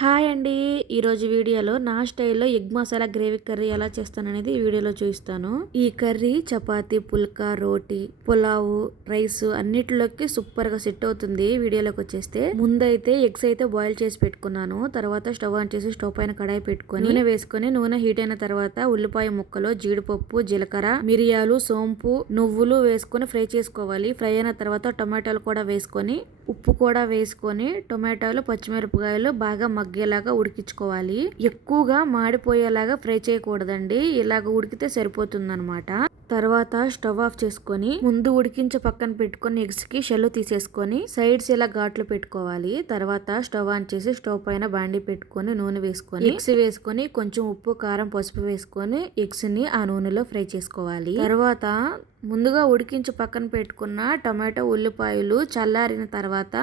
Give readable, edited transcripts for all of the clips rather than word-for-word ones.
Hi అండి. ఈరోజు వీడియోలో నా స్టైల్లో ఎగ్ మసాలా గ్రేవీ కర్రీ ఎలా చేస్తాననేది ఈ వీడియోలో చూపిస్తాను. ఈ కర్రీ చపాతీ, పుల్కా, రోటీ, పులావు, రైస్ అన్నిటిలోకి సూపర్గా సెట్ అవుతుంది. వీడియోలోకి వచ్చేస్తే ముందైతే ఎగ్స్ అయితే బాయిల్ చేసి పెట్టుకున్నాను. తర్వాత స్టవ్ ఆన్ చేసి స్టవ్ పైన కడాయి పెట్టుకొని నూనె వేసుకొని నూనె హీట్ అయిన తర్వాత ఉల్లిపాయ ముక్కలు, జీడిపప్పు, జీలకర్ర, మిరియాలు, సోంపు, నువ్వులు వేసుకొని ఫ్రై చేసుకోవాలి. ఫ్రై అయిన తర్వాత టొమాటోలు కూడా వేసుకొని ఉప్పు కూడా వేసుకొని టొమాటోలు, పచ్చిమిరపకాయలు బాగా మగ్గేలాగా ఉడికించుకోవాలి. ఎక్కువగా మాడిపోయేలాగా ఫ్రై చేయకూడదండి. ఇలాగ ఉడికితే సరిపోతుందన్నమాట. తర్వాత స్టవ్ ఆఫ్ చేసుకొని ముందు ఉడికించి పక్కన పెట్టుకొని ఎగ్స్ కి షెల్ తీసేసుకొని సైడ్స్ ఇలా ఘాట్లు పెట్టుకోవాలి. తర్వాత స్టవ్ ఆన్ చేసి స్టవ్ పైన బాండి పెట్టుకొని నూనె వేసుకొని ఎగ్స్ వేసుకొని కొంచెం ఉప్పు, కారం, పసుపు వేసుకొని ఎగ్స్ ని ఆ నూనెలో ఫ్రై చేసుకోవాలి. తర్వాత ముందుగా ఉడికించి పక్కన పెట్టుకున్న టమాటో, ఉల్లిపాయలు చల్లారిన తర్వాత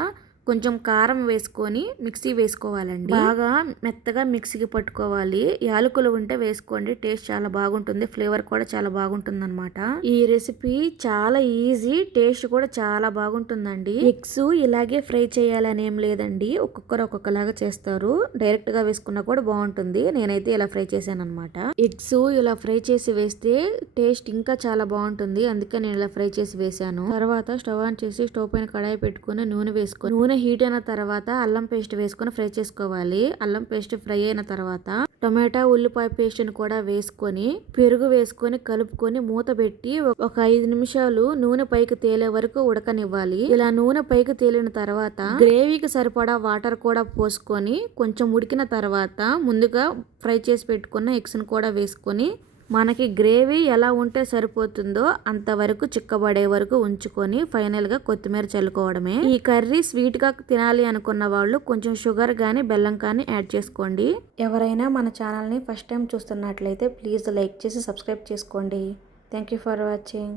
కొంచెం కారం వేసుకొని మిక్సీ వేసుకోవాలండి. బాగా మెత్తగా మిక్సీకి పట్టుకోవాలి. యాలకులు ఉంటే వేసుకోండి, టేస్ట్ చాలా బాగుంటుంది. ఫ్లేవర్ కూడా చాలా బాగుంటుంది అనమాట. ఈ రెసిపీ చాలా ఈజీ, టేస్ట్ కూడా చాలా బాగుంటుందండి. ఎగ్స్ ఇలాగే ఫ్రై చేయాలని ఏం లేదండి, ఒక్కొక్కరు ఒక్కొక్కలాగా చేస్తారు. డైరెక్ట్ గా వేసుకున్నా కూడా బాగుంటుంది. నేనైతే ఇలా ఫ్రై చేశాను అనమాట. ఎగ్స్ ఇలా ఫ్రై చేసి వేస్తే టేస్ట్ ఇంకా చాలా బాగుంటుంది. అందుకే నేను ఇలా ఫ్రై చేసి వేసాను. తర్వాత స్టవ్ ఆన్ చేసి స్టవ్ పైన కడాయి పెట్టుకుని నూనె వేసుకొని నూనె హీట్ అయిన తర్వాత అల్లం పేస్ట్ వేసుకొని ఫ్రై చేసుకోవాలి. అల్లం పేస్ట్ ఫ్రై అయిన తర్వాత టొమాటో, ఉల్లిపాయ పేస్ట్ ని కూడా వేసుకొని పెరుగు వేసుకొని కలుపుకొని మూత పెట్టి ఒక 5 నిమిషాలు నూనె పైకి తేలే వరకు ఉడకనివ్వాలి. ఇలా నూనె పైకి తేలిన తర్వాత గ్రేవీకి సరిపడా వాటర్ కూడా పోసుకొని కొంచెం ఉడికిన తర్వాత ముందుగా ఫ్రై చేసి పెట్టుకున్న ఎగ్స్ ని కూడా వేసుకొని మనకి గ్రేవీ ఎలా ఉంటే సరిపోతుందో అంతవరకు చిక్కబడే వరకు ఉంచుకొని ఫైనల్ గా కొత్తిమీర చల్లుకోవడమే. ఈ కర్రీ స్వీట్ గా తినాలి అనుకున్న వాళ్ళు కొంచెం షుగర్ గానీ బెల్లం కానీ యాడ్ చేసుకోండి. ఎవరైనా మన ఛానల్ ని ఫస్ట్ టైం చూస్తున్నట్లయితే ప్లీజ్ లైక్ చేసి సబ్స్క్రైబ్ చేసుకోండి. Thank you for watching.